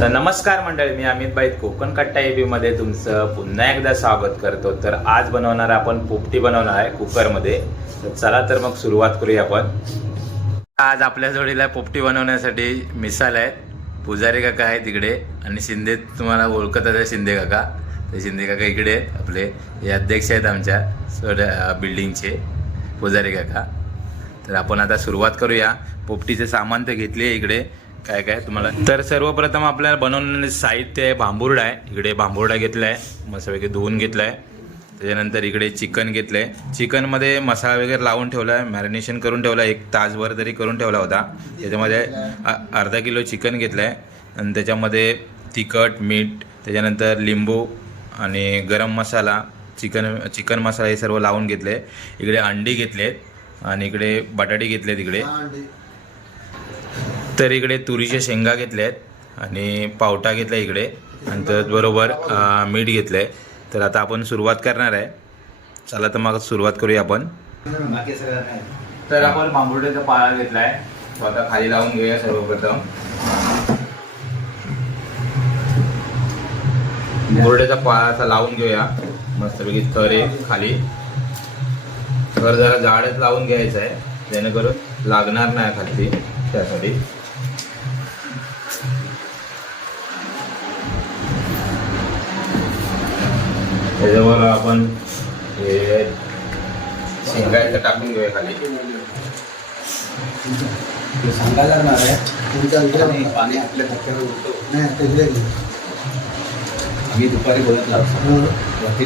तर नमस्कार मंडळी मी अमित बाईत कोकण कट्टा एबी मध्ये तुमचं पुन्हा एकदा स्वागत करतो. तर आज बनवणार आपण पोपटी बनवणार आहे कुकरमध्ये. तर चला तर मग सुरुवात करूया आपण. आज आपल्या जोडीला पोपटी बनवण्यासाठी मिसाल आहेत. पुजारी काका आहे तिकडे आणि शिंदे तुम्हाला ओळखत आहे शिंदे काका. ते शिंदे काका इकडे आहेत आपले. हे अध्यक्ष आहेत आमच्या सोड्या बिल्डिंगचे पुजारी काका. तर आपण आता सुरुवात करूया. पोपटीचे सामान तर घेतले आहे इकडे. काय काय तुम्हाला? तर सर्वप्रथम आपल्याला बनवलेलं साहित्य आहे भांबुर्डा आहे. इकडे भांबुर्डा घेतला आहे मस्तपैकी धुवून घेतला आहे त्याच्यानंतर इकडे चिकन घेतलं आहे चिकनमध्ये मसाला वगैरे लावून ठेवला आहे मॅरिनेशन करून ठेवला आहे एक तासभर तरी करून ठेवला होता. त्याच्यामध्ये अर्धा किलो चिकन घेतलं आहे आणि त्याच्यामध्ये तिखट मीठ त्याच्यानंतर लिंबू आणि गरम मसाला चिकन चिकन मसाला हे सर्व लावून घेतले. इकडे अंडी घेतले आणि इकडे बटाटे घेतले इकडे. तर इकडे तुरीच्या शेंगा घेतल्या आहेत आणि पावटा घेतला इकडे. आणि त्याचबरोबर मीठ घेतलं आहे तर आता आपण सुरुवात करणार आहे. चला तर मग सुरुवात करूया आपण. तर आपण बांबुर्ड्याचा पाळा घेतला आहे तो आता खाली लावून घेऊया सर्वप्रथम. बांबुर्ड्याचा पाळा आता लावून घेऊया. मस्तपैकी थर आहे खाली. थर जरा जाडच लावून घ्यायचं आहे जेणेकरून लागणार नाही खाली. त्यासाठी. त्याच्यावर आपण हे शेंगायचं टाकून घेऊया खाली. सांगायला लागणार आहे. पाणी आपल्या धक्क्यावर नाही. आम्ही दुपारी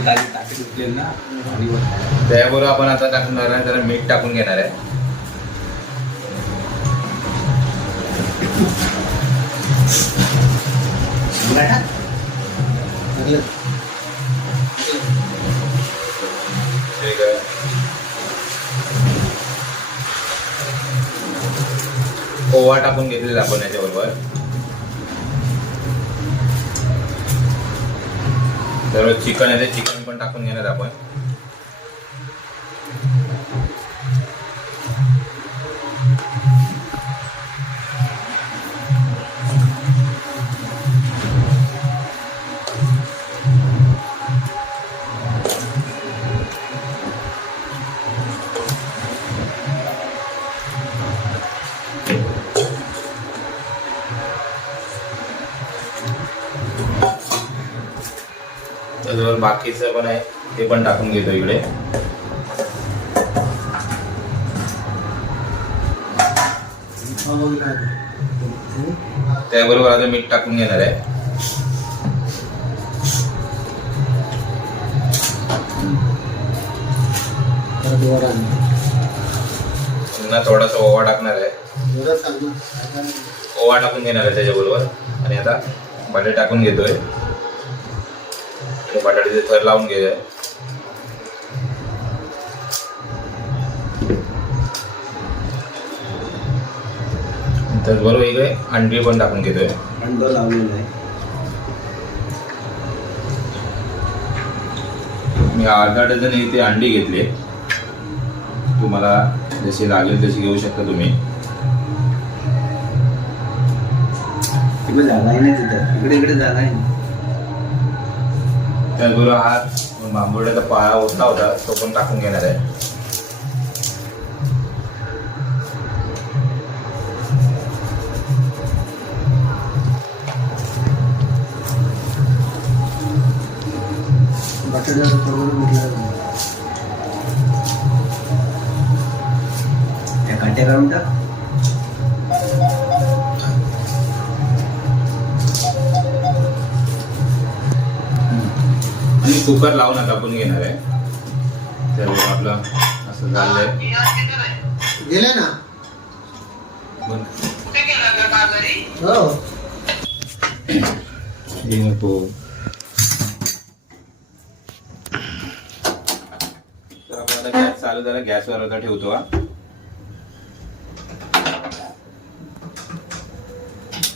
ताजी टाकी उठलेली ना आणि आपण आता टाकणार आहे जरा मीठ टाकून घेणार आहे. शेंगा टाक. ओवा टाकून घेतलेला आपण याच्याबरोबर. तर चिकन आहे ते चिकन पण टाकून घेणार आपण. त्याच्यावर बाकीचं पण आहे ते पण टाकून घेतो इकडे. त्याबरोबर आता मीठ टाकून घेणार आहे. पुन्हा थोडासा ओवा टाकणार आहे. ओवा टाकून घेणार आहे त्याच्याबरोबर. आणि आता बटाटे टाकून घेतोय. ते बटाट्याचे थर लावून घ्यायचे त्याचबरोबर इकडे अंडी पण टाकून घेतोय. अंड लावलेलं आहे. मी अर्धा डझन इथे अंडी घेतली. तुम्हाला जशी लागेल तशी घेऊ शकता तुम्ही. तिकडे जागा आहे ना तिथं. इकडे इकडे जागा आहे. त्याचबरोबर हा बांबुड्याचा पाळा होता होता तो पण टाकून घेणार आहे बटाट्याचं प्रमाण म्हटलं आहे. त्या काट्या काढून आणि कुकर लावून आता आपण घेणार आहे. त्याबरोबर आपलं असं झालंय. गेले ना बघ. हो. हे तर आता गॅस चालू झाला गॅसवर आता ठेवतो हा.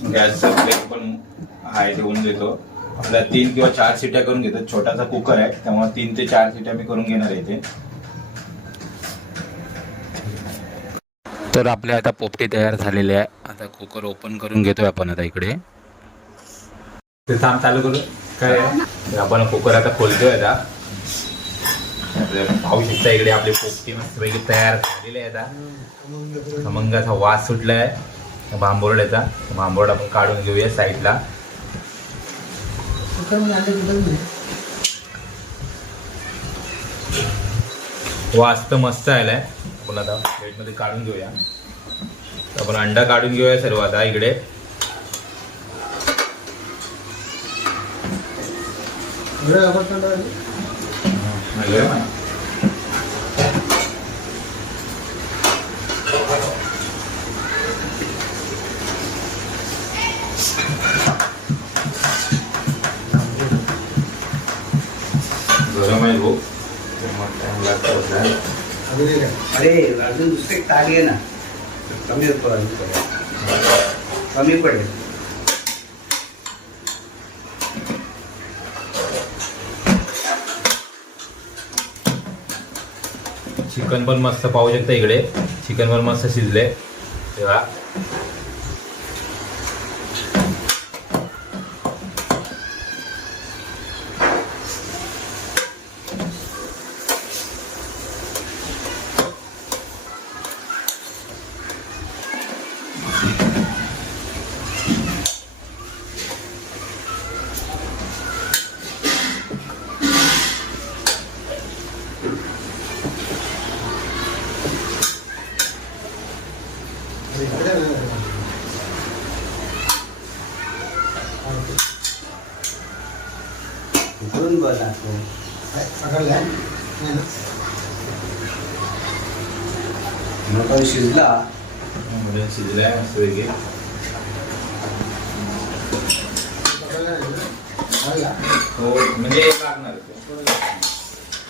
गॅसचा फ्लेम पण हाय ठेवून देतो. आपल्या तीन किंवा चार सिट्या करून घेतो. छोटासा कुकर आहे त्यामुळे तीन ते चार सिट्या मी करून घेणार आहे इथे. तर आपले आता पोपटी तयार झालेले आहे. आता कुकर ओपन करून घेतोय आपण आता इकडे. ते थांब चालू करू. काय आपण कुकर आता खोलतोय आता. पाहू शकता इकडे आपली पोपटी मस्तपैकी तयार झालेली आहे आता. खमंग असा वास सुटलाय. बांबोर्ड्याचा बांबोर्ड आपण काढून घेऊया साईडला वास तर मस्त आलाय. आपण आता प्लेटमध्ये काढून घेऊया. आपण अंडा काढून घेऊया सर्व आता इकडे एवढं वापरतो ना गरम आहे भाऊ मग time लागतो होता. अजून एक आहे. अरे अजून दुसरे ताट घे ना. कमी होतो अजून. कमी पडेल. चिकन पण मस्त पाहू शकता इकडे. चिकन पण मस्त शिजले. तेव्हा इकडे नाही. उकळून बघ आता. काय, पकडलं आहे? नाही ना? मग तो शिजला मध्ये शिजलाय ना? पकडला. हो म्हणजे लागणार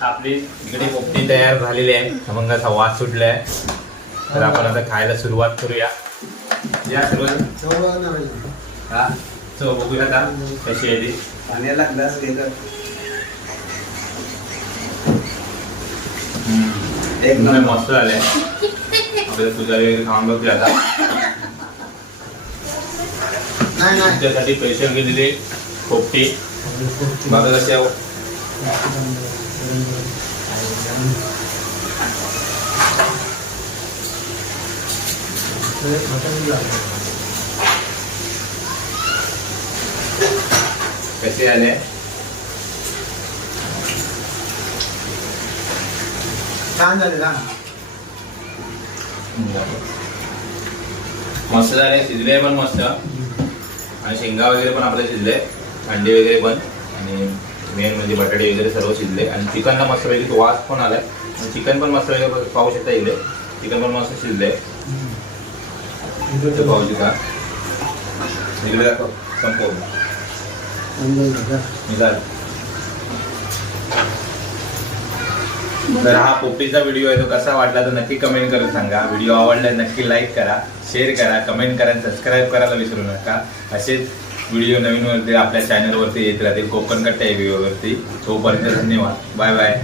आपली इकडे पोपटी तयार झालेली आहे खमंग असा वास सुटलाय तर आपण आता खायला सुरुवात करूया या सर्व चव बघा ना पाहिजे. हा चव बघूया आता कशी आहे ती पाण्याला ग्लास घेतात एक एकदम नंबर. मस्त झालंय आपल्याला तुझ्या वगैरे खाऊन बघूया आता नाही नाही तुमच्यासाठी स्पेशल केलेली पोपटी बघा कशी आहे कसे आले छान झाले छान मस्त झाले शिजले पण मस्त आणि शेंगा वगैरे पण आपले शिजले अंडे वगैरे पण आणि मेन म्हणजे बटाटे वगैरे सर्व शिजले आणि चिकनला मस्त पैकी तो वास पण आलाय आणि चिकन पण मस्त वगैरे पाहू शकता इकडे चिकन पण मस्त शिजले पाहू शकता इकडे दाखव तर हा पोपटीचा व्हिडिओ आहे तो कसा वाटला तर नक्की कमेंट करून सांगा. व्हिडिओ आवडला नक्की लाईक करा शेअर करा कमेंट करा सबस्क्राईब करायला विसरू नका. असेच व्हिडिओ नवीन वरती आपल्या चॅनलवरती येत राहतील. कोकण कट्ट्या व्हिडिओवरती तोपर्यंत धन्यवाद. Bye bye